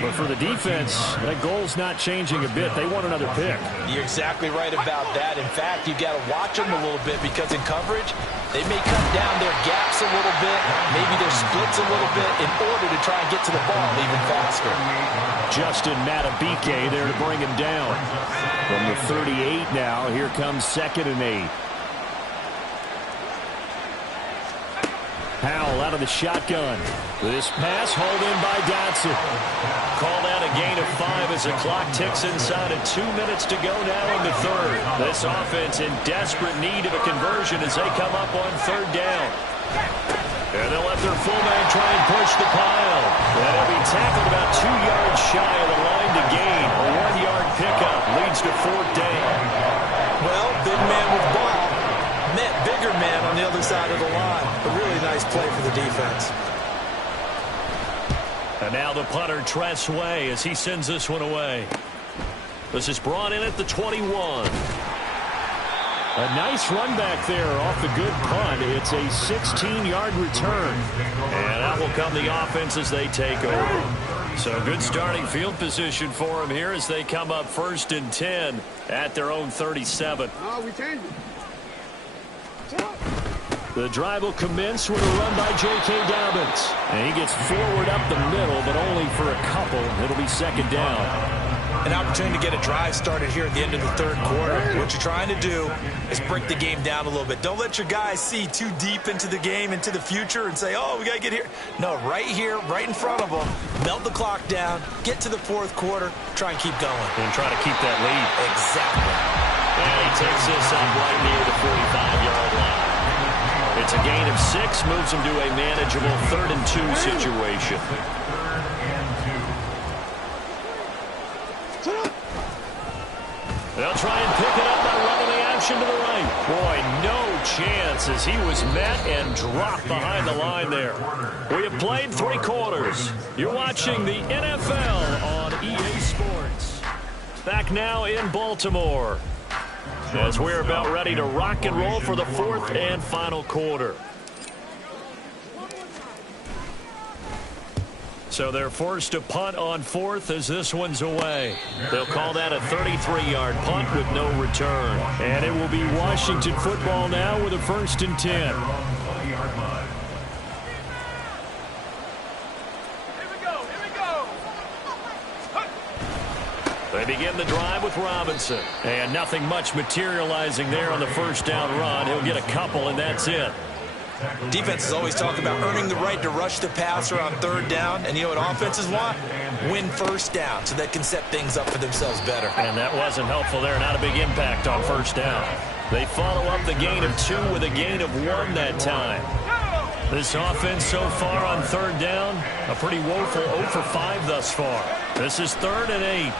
But for the defense, that goal's not changing a bit. They want another pick. You're exactly right about that. In fact, you've got to watch them a little bit because in coverage, they may cut down their gaps a little bit, maybe their splits a little bit in order to try and get to the ball even faster. Justin Matabike there to bring him down. From the 38 now, here comes 2nd and 8. Powell out of the shotgun. This pass hauled in by Dotson. Called out a gain of 5 as the clock ticks inside of 2 minutes to go now in the third. This offense in desperate need of a conversion as they come up on third down. And they'll let their fullback try and push the pile. And he'll be tackled about 2 yards shy of the line to gain. A 1-yard pickup leads to fourth down. Well, big man with ball met bigger man on the other side of the line. A really nice play for the defense. And now the punter, Tress Way, as he sends this one away. This is brought in at the 21. A nice run back there off the good punt. It's a 16-yard return. And that will come the offense as they take over. So good starting field position for them here as they come up 1st and 10 at their own 37. Oh, we changed it. The drive will commence with a run by J.K. Dobbins. And he gets forward up the middle, but only for a couple. It'll be 2nd down. An opportunity to get a drive started here at the end of the third quarter. What you're trying to do is break the game down a little bit. Don't let your guys see too deep into the game, into the future, and say, oh, we got to get here. No, right here, right in front of them, melt the clock down, get to the fourth quarter, try and keep going. And try to keep that lead. Exactly. And he takes this up right near the 45-yard line. It's a gain of 6, moves them to a manageable 3rd and 2 situation. They'll try and pick it up by running the action to the right. Boy, no chance as he was met and dropped behind the line there. We have played 3 quarters. You're watching the NFL on EA Sports. Back now in Baltimore, as we're about ready to rock and roll for the 4th and final quarter. So they're forced to punt on 4th as this one's away. They'll call that a 33-yard punt with no return. And it will be Washington football now with a 1st and 10. They begin the drive with Robinson. And nothing much materializing there on the first down run. He'll get a couple, and that's it. Defenses always talk about earning the right to rush the passer on third down. And you know what offenses want? Win first down so they can set things up for themselves better. And that wasn't helpful there. Not a big impact on first down. They follow up the gain of 2 with a gain of 1 that time. This offense so far on third down, a pretty woeful 0 for 5 thus far. This is 3rd and 8.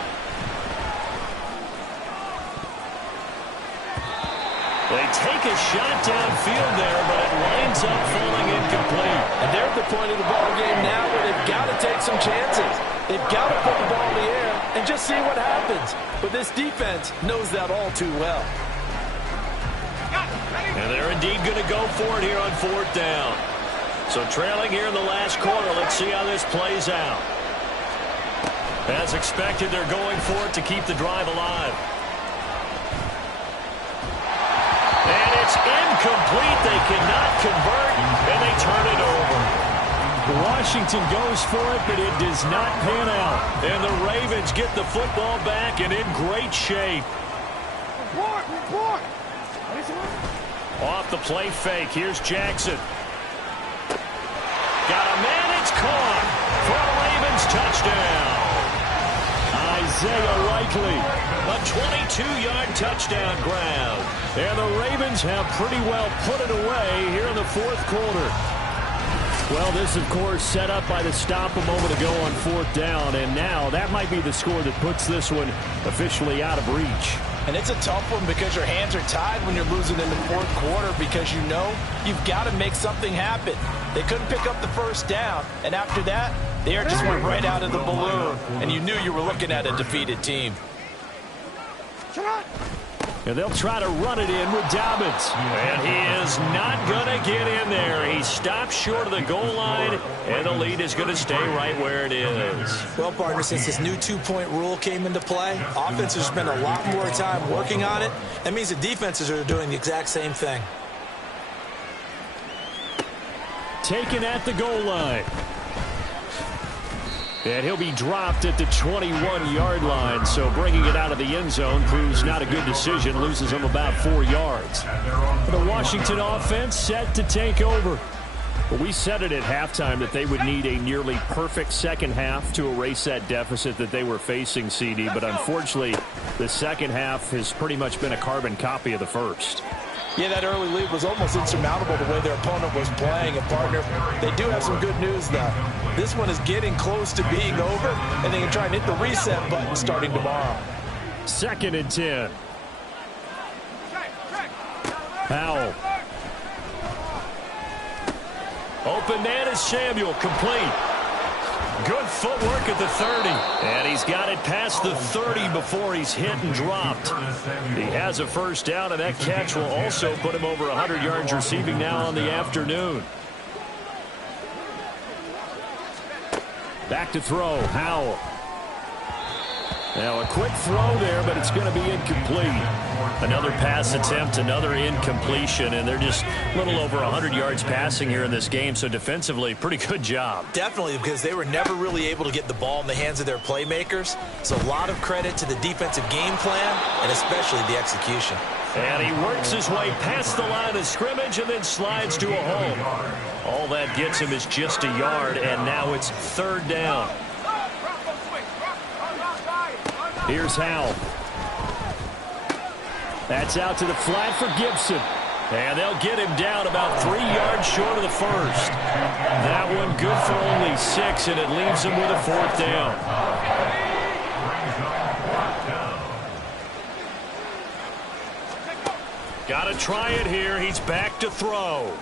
They take a shot downfield there, but it winds up falling incomplete. And they're at the point of the ball game now where they've got to take some chances. They've got to put the ball in the air and just see what happens. But this defense knows that all too well. And they're indeed going to go for it here on 4th down. So trailing here in the last quarter, let's see how this plays out. As expected, they're going for it to keep the drive alive. And it's incomplete. They cannot convert, and they turn it over. Washington goes for it, but it does not pan out. And the Ravens get the football back and in great shape. Off the play fake. Here's Jackson. Got a man. It's caught for a Ravens touchdown. Isaiah Likely, a 22-yard touchdown grab. And the Ravens have pretty well put it away here in the fourth quarter. Well, this, of course, set up by the stop a moment ago on fourth down. And now that might be the score that puts this one officially out of reach. And it's a tough one because your hands are tied when you're losing in the fourth quarter because you know you've got to make something happen. They couldn't pick up the first down, and after that, the air just went right out of the balloon, and you knew you were looking at a defeated team. And they'll try to run it in with Dobbins. And he is not going to get in there. He stops short of the goal line, and the lead is going to stay right where it is. Well, partner, since this new two-point rule came into play, offenses spend a lot more time working on it. That means the defenses are doing the exact same thing. Taken at the goal line. And he'll be dropped at the 21-yard line. So bringing it out of the end zone proves not a good decision. Loses him about 4 yards. The Washington offense set to take over. But we said it at halftime that they would need a nearly perfect second half to erase that deficit that they were facing, CD. But unfortunately, the second half has pretty much been a carbon copy of the first. Yeah, that early lead was almost insurmountable the way their opponent was playing. And, partner, they do have some good news, though. This one is getting close to being over, and they can try and hit the reset button starting tomorrow. 2nd and 10. Powell. Open man is Samuel, complete. Good footwork at the 30. And he's got it past the 30 before he's hit and dropped. He has a first down, and that catch will also put him over 100 yards receiving now on the afternoon. Back to throw, Howell. Now a quick throw there, but it's going to be incomplete. Another pass attempt, another incompletion, and they're just a little over 100 yards passing here in this game, so defensively, pretty good job. Definitely, because they were never really able to get the ball in the hands of their playmakers. So a lot of credit to the defensive game plan and especially the execution. And he works his way past the line of scrimmage and then slides to a hole. All that gets him is just a yard, and now it's 3rd down. Here's Howell. That's out to the flat for Gibson. And they'll get him down about 3 yards short of the first. That one good for only 6, and it leaves him with a 4th down. Got to try it here. He's back to throw.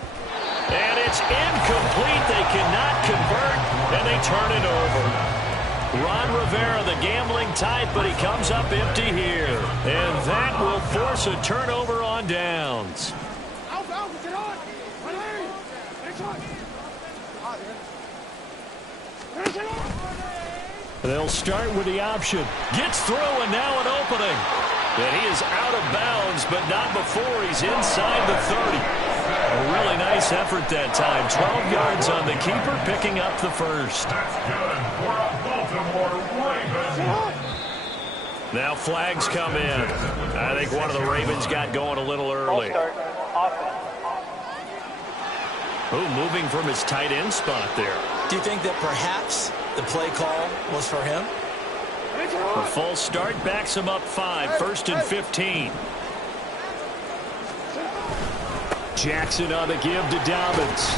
And it's incomplete. They cannot convert, and they turn it over. Ron Rivera, the gambling type, but he comes up empty here. And that will force a turnover on downs. They'll start with the option. Gets through, and now an opening. And he is out of bounds, but not before he's inside the 30. A really nice effort that time. 12 yards on the keeper, picking up the first. Now flags come in. I think one of the Ravens got going a little early. Moving from his tight end spot there. Do you think that perhaps the play call was for him? A false start backs him up 5, 1st and 15. Jackson on the give to Dobbins.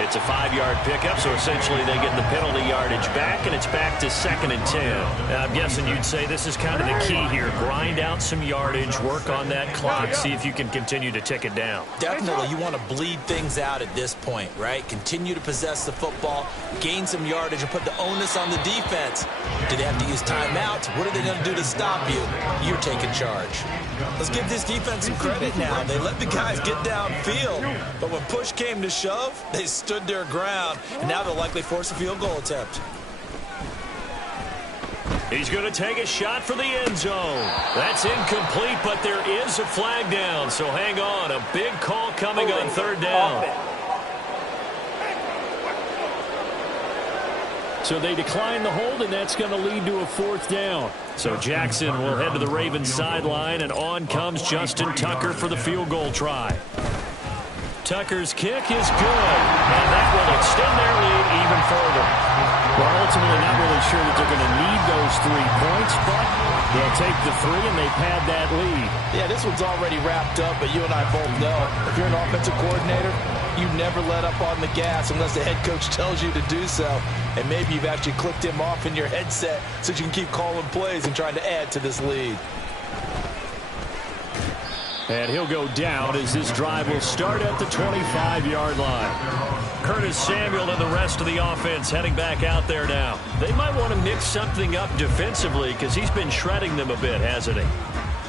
It's a 5-yard pickup, so essentially they get the penalty yardage back, and it's back to 2nd and 10. Now, I'm guessing you'd say this is kind of the key here. Grind out some yardage, work on that clock, see if you can continue to tick it down. Definitely, you want to bleed things out at this point, right? Continue to possess the football, gain some yardage, and put the onus on the defense. Do they have to use timeouts? What are they going to do to stop you? You're taking charge. Let's give this defense some credit now. They let the guys get downfield, but when push came to shove, they stood their ground, and now they'll likely force a field goal attempt. He's going to take a shot for the end zone. That's incomplete, but there is a flag down, so hang on. A big call coming on third down. So they decline the hold, and that's going to lead to a fourth down. So Jackson will head to the Ravens sideline, and on comes Justin Tucker for the field goal try. Tucker's kick is good, and that will extend their lead even further. Well, ultimately not really sure that they're going to need those 3 points, but they'll take the 3 and they pad that lead. Yeah, this one's already wrapped up, but you and I both know if you're an offensive coordinator, you never let up on the gas unless the head coach tells you to do so. And maybe you've actually clicked him off in your headset so you can keep calling plays and trying to add to this lead. And he'll go down as this drive will start at the 25-yard line. Curtis Samuel and the rest of the offense heading back out there now. They might want to mix something up defensively because he's been shredding them a bit, hasn't he?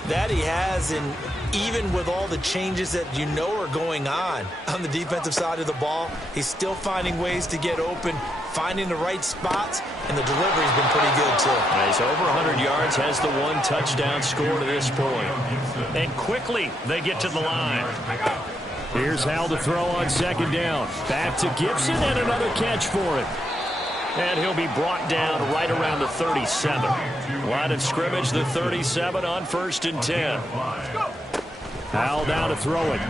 That he has, and even with all the changes that you know are going on the defensive side of the ball, he's still finding ways to get open, finding the right spots, and the delivery's been pretty good too. He's over 100 yards, has the 1 touchdown score to this point. And quickly they get to the line. Here's Hal to throw on second down. Back to Gibson and another catch for him. And he'll be brought down right around the 37. Line of scrimmage, the 37 on 1st and 10. Hal down to throw it.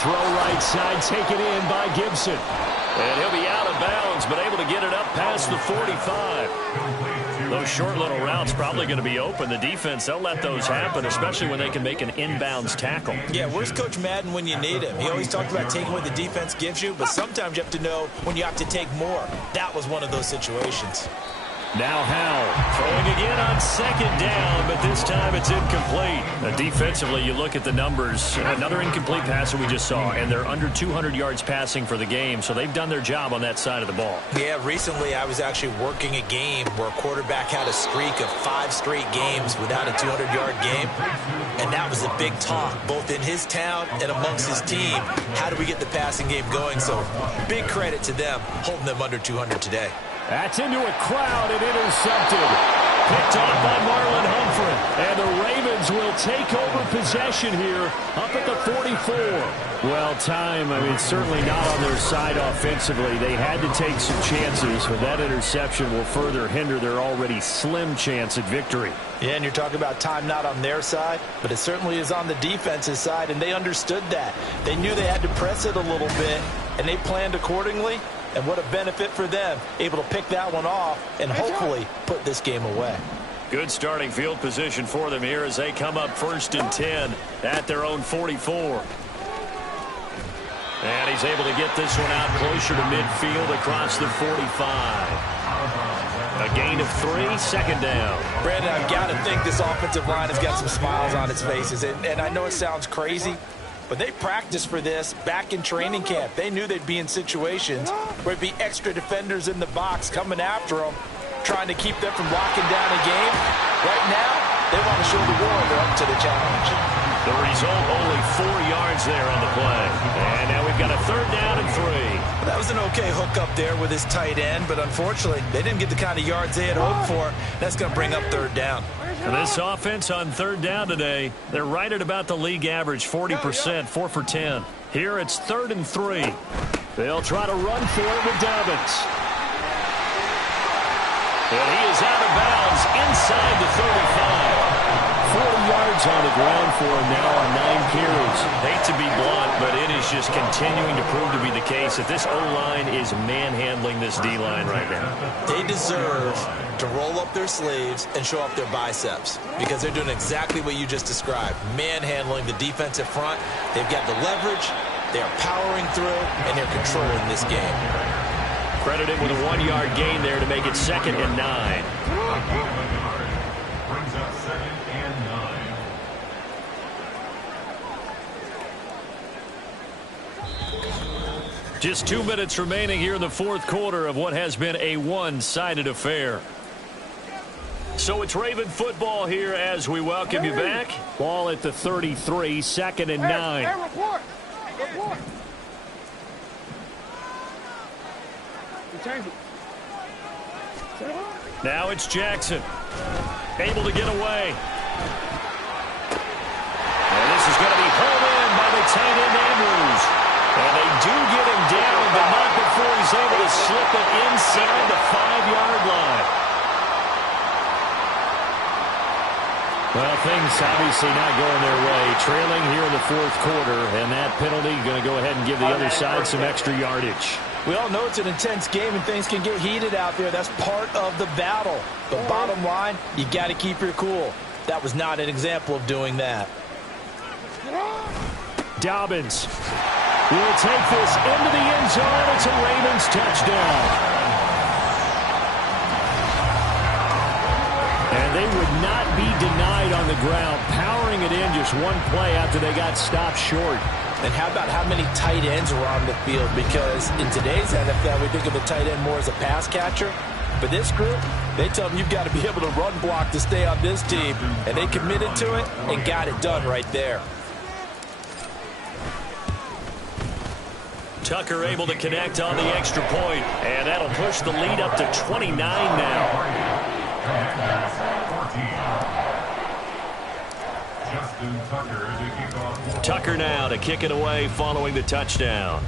Throw right side, taken in by Gibson. And he'll be out of bounds, but able to get it up past the 45. Those short little routes probably going to be open. The defense, they'll let those happen, especially when they can make an inbounds tackle. Yeah, where's Coach Madden when you need him? He always talked about taking what the defense gives you, but sometimes you have to know when you have to take more. That was one of those situations. Now Hal throwing again on second down, but this time it's incomplete. Defensively, you look at the numbers. Another incomplete pass that we just saw, and they're under 200 yards passing for the game, so they've done their job on that side of the ball. Yeah, recently I was actually working a game where a quarterback had a streak of 5 straight games without a 200-yard game, and that was a big talk, both in his town and amongst his team. How do we get the passing game going? So big credit to them holding them under 200 today. That's into a crowd and intercepted. Picked off by Marlon Humphrey. And the Ravens will take over possession here up at the 44. Well, certainly not on their side offensively. They had to take some chances, but that interception will further hinder their already slim chance at victory. Yeah, and you're talking about time not on their side, but it certainly is on the defense's side, and they understood that. They knew they had to press it a little bit, and they planned accordingly. And what a benefit for them, able to pick that one off and hopefully put this game away. Good starting field position for them here as they come up 1st and 10 at their own 44. And he's able to get this one out closer to midfield across the 45. A gain of 3, second down. Brandon, I've got to think this offensive line has got some smiles on its faces. And I know it sounds crazy, but they practiced for this back in training camp. They knew they'd be in situations where it'd be extra defenders in the box coming after them, trying to keep them from locking down a game. Right now, they want to show the world they're up to the challenge. The result, only 4 yards there on the play. And now we've got a 3rd down and 3. That was an okay hook up there with his tight end, but unfortunately, they didn't get the kind of yards they had hoped for. That's going to bring up 3rd down. And this offense on 3rd down today, they're right at about the league average, 40%, 4 for 10. Here it's 3rd and 3. They'll try to run for it with Dobbins. And he is out of bounds inside the 35. 40 yards on the ground for him now on 9 carries. Hate to be blunt, but it is just continuing to prove to be the case that this O-line is manhandling this D-line right now. They deserve to roll up their sleeves and show up their biceps because they're doing exactly what you just described, manhandling the defensive front. They've got the leverage, they are powering through, and they're controlling this game. Credit him with a 1-yard gain there to make it 2nd and 9. Brings up 2nd and 9. Just 2 minutes remaining here in the 4th quarter of what has been a one-sided affair. So it's Raven football here as we welcome you back. Ball at the 33, 2nd and 9. Hey, report. You change it. Now it's Jackson. Able to get away. And this is going to be home in by the tight end Andrews. And they do get him down, but not before he's able to slip it inside the 5-yard line. Well, things obviously not going their way. Trailing here in the fourth quarter, and that penalty going to go ahead and give the other side some extra yardage. We all know it's an intense game and things can get heated out there. That's part of the battle. But bottom line, you got to keep your cool. That was not an example of doing that. Dobbins will take this into the end zone. It's a Ravens touchdown. And they would not be denied on the ground, powering it in just one play after they got stopped short. And how about how many tight ends were on the field? Because in today's NFL, we think of a tight end more as a pass catcher. But this group, they tell them you've got to be able to run block to stay on this team. And they committed to it and got it done right there. Tucker able to connect on the extra point. And that'll push the lead up to 29 now. Tucker now to kick it away following the touchdown.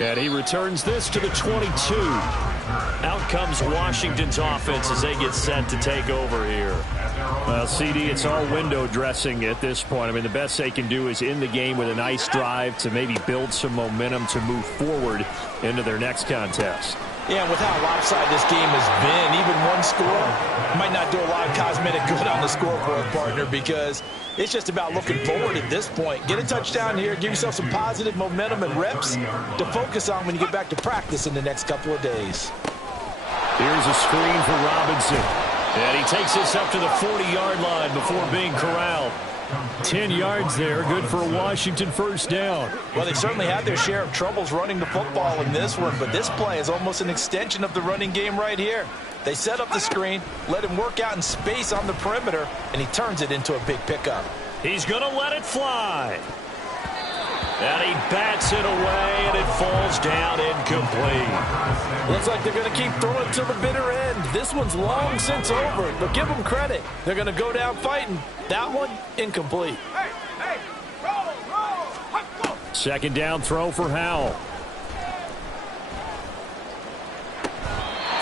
And he returns this to the 22. Out comes Washington's offense as they get set to take over here. Well, CD, it's all window dressing at this point. I mean, the best they can do is end the game with a nice drive to maybe build some momentum to move forward into their next contest. Yeah, and with how lopsided this game has been, even one score might not do a lot of cosmetic good on the scoreboard, partner, because it's just about looking forward at this point. Get a touchdown here, give yourself some positive momentum and reps to focus on when you get back to practice in the next couple of days. Here's a screen for Robinson. And he takes this up to the 40-yard line before being corralled. 10 yards there, good for a Washington first down. Well, they certainly had their share of troubles running the football in this one, but this play is almost an extension of the running game right here. They set up the screen, let him work out in space on the perimeter, and he turns it into a big pickup. He's going to let it fly. And he bats it away, and it falls down incomplete. Looks like they're going to keep throwing to the bitter end. This one's long since over, but give them credit. They're going to go down fighting. That one, incomplete. Hey, roll. Second down throw for Howell.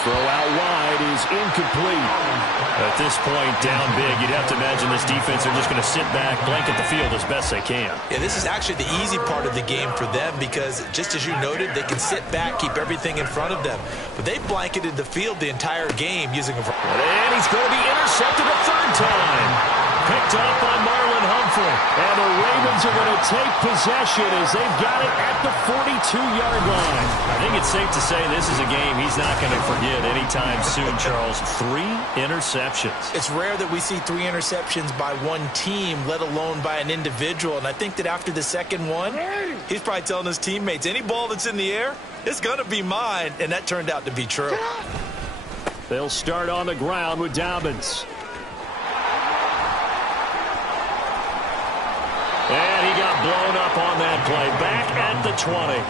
Throw out wide is incomplete. At this point, down big, you'd have to imagine this defense are just going to sit back, blanket the field as best they can. Yeah, this is actually the easy part of the game for them because, just as you noted, they can sit back, keep everything in front of them. But they blanketed the field the entire game using a... And he's going to be intercepted a third time. Picked up by Marlon Humphrey. And the Ravens are going to take possession as they've got it at the 42-yard line. I think it's safe to say this is a game he's not going to forget anytime soon, Charles. 3 interceptions. It's rare that we see 3 interceptions by one team, let alone by an individual. And I think that after the second one, he's probably telling his teammates, any ball that's in the air, it's going to be mine. And that turned out to be true. They'll start on the ground with Dobbins. And he got blown up on that play. Back at the 20.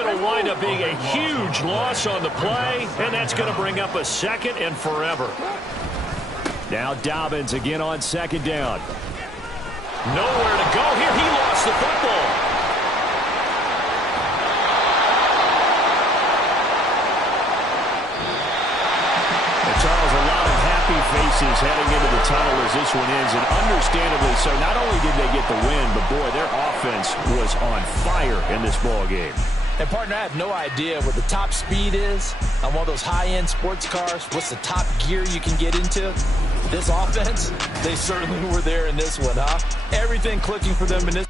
It'll wind up being a huge loss on the play, and that's going to bring up a second and forever. Now Dobbins again on second down. Nowhere to go here. He lost the football. And Charles, a lot of happy faces heading into the tunnel as this one ends, and understandably so. Not only did they get the win, but boy, their offense was on fire in this ball game. And, partner, I have no idea what the top speed is on one of those high-end sports cars. What's the top gear you can get into? This offense, they certainly were there in this one, huh? Everything clicking for them in this.